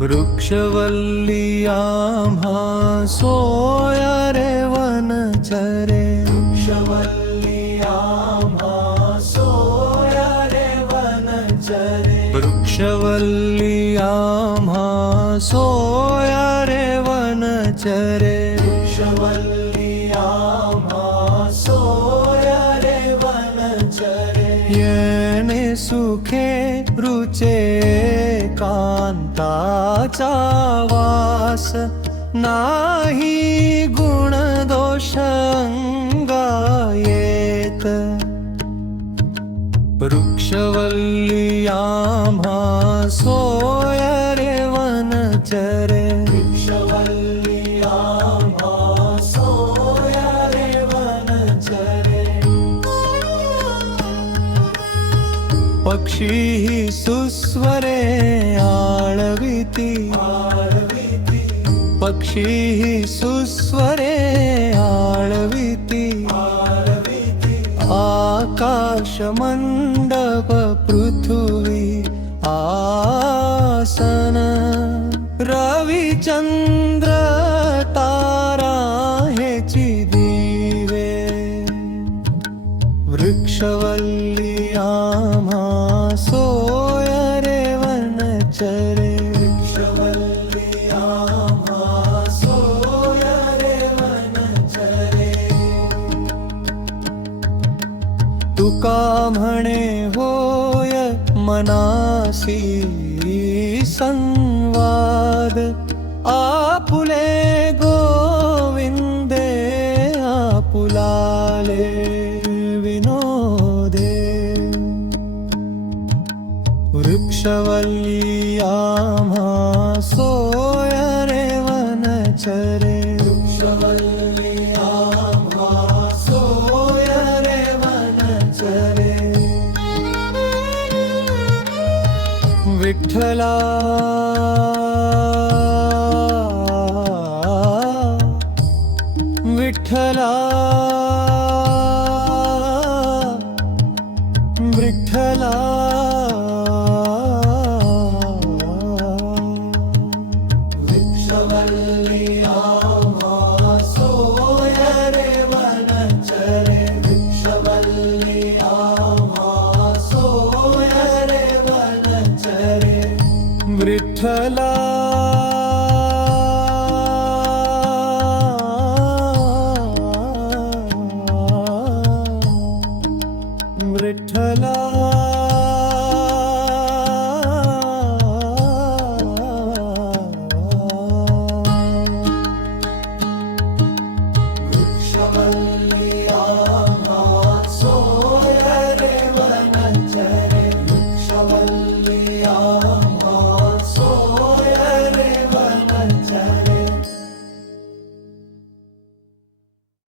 वृक्षवल्ली आम्हा सोया रे वनचरे, वृक्षवल्ली आम्हा सोया रे वनचरे, वृक्षवल्ली आम्हा सोया रे वनचरे, वृक्षवल्ली आम्हा सोया रे वनचरे, येणे सुखे रुचे कांताचा वास, नाही गुण दोष अंगायेत, वृक्षवल्ली आम्हा सोया रे वनचरे, वृक्षवल्ली आम्हा सोया रे वनचरे, पक्षी सुस्वरे आळविती, पक्षी सुस्वरे आळविती, आकाश मंडप पृथ्वी आसन, रविचंद्र तारा हेची दिवे, वृक्षवल्ली आम्हा सोया रे वनचरे, वृक्षवल्ली आम्हा सोया रे वनचरे, तुका म्हणे होय मनासी संवाद, आपुले गोविंदे आपुलाले विनोदे, वृक्षवल्ली आम्हा सोया रे वनचरे, वृक्षवल्ली आम्हा सोया रे वनचरे, विठ्ठला विठ्ठला विठ्ठला, वृक्षवल्ली आम्हा सोया रे वनचरे, वृक्षवल्ली आम्हा सोया रे वनचरे, विठ्ठला विठ्ठला।